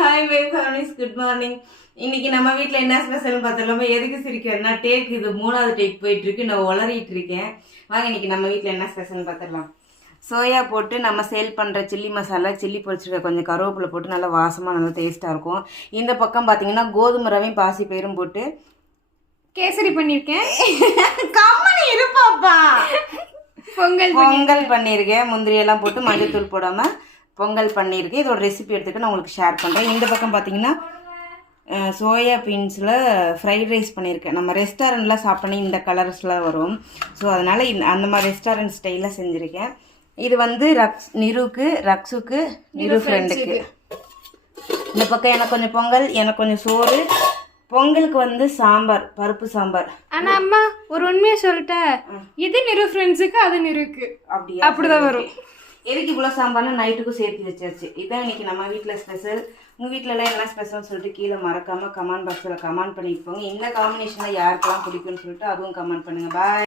Hi my families, good morning. இன்னைக்கு நம்ம வீட்டில் என்ன ஸ்பெஷல்னு பார்த்தோம்னா, எதுக்கு சிரிக்கிறேன்னா டேக் இது 3வது டேக் போயிட்டு இருக்கு. நான் உளறிட்டு இருக்கேன். வாங்க இன்னைக்கு நம்ம வீட்டில் என்ன ஸ்பெஷல்னு பார்த்துடலாம். சோயா போட்டு நம்ம சேல் பண்ணுற சில்லி மசாலா, சில்லி பொரிச்சிருக்க கொஞ்சம் கருவேப்பிலை போட்டு நல்லா வாசமாக நல்லா டேஸ்ட்டாக இருக்கும். இந்த பக்கம் பார்த்தீங்கன்னா கோதுமை ரவையும் பாசி பயிரும் போட்டு கேசரி பண்ணியிருக்கேன். கம்மனி இருப்பாப்பா. பொங்கல் பண்ணியிருக்கேன். முந்திரியெல்லாம் போட்டு மஞ்சள் தூள் போடாமல் பொங்கல் பண்ணியிருக்கேன். இதோட ரெசிபி எடுத்துகிட்டு நான் உங்களுக்கு ஷேர் பண்ணுறேன். இந்த பக்கம் பார்த்தீங்கன்னா சோயா பீன்ஸில் ஃப்ரைட் ரைஸ் பண்ணியிருக்கேன். நம்ம ரெஸ்டாரண்ட்டில் சாப்பிட்டோன்னே இந்த கலர்ஸில் வரும். ஸோ அதனால் அந்த மாதிரி ரெஸ்டாரண்ட் ஸ்டைலில் செஞ்சுருக்கேன். இது வந்து நிருக்கு, ரக்ஸுக்கு, நிரு ஃப்ரெண்டுக்கு. இந்த பக்கம் எனக்கு கொஞ்சம் பொங்கல், எனக்கு கொஞ்சம் சோறு. பொங்கலுக்கு வந்து சாம்பார், பருப்பு சாம்பார். ஆனா அம்மா ஒரு உண்மையை சொல்லிட்டேன், இது நிரு ஃப்ரெண்ட்ஸுக்கு, அது நிருக்கு. அப்படிதான் வரும். எதுக்கு இவ்வளோ சாம்பார்னு நைட்டுக்கும் சேர்த்து வச்சாச்சு. இதான் இன்னைக்கு நம்ம வீட்டில் ஸ்பெஷல். உங்கள் வீட்டிலலாம் என்ன ஸ்பெஷல்னு சொல்லிட்டு கீழே மறக்காமல் கமெண்ட் பாக்ஸில் கமெண்ட் பண்ணிட்டு போங்க. இந்த காம்பினேஷனில் யாருக்கெல்லாம் பிடிக்கும்னு சொல்லிட்டு அதுவும் கமெண்ட் பண்ணுங்கள். பாய்.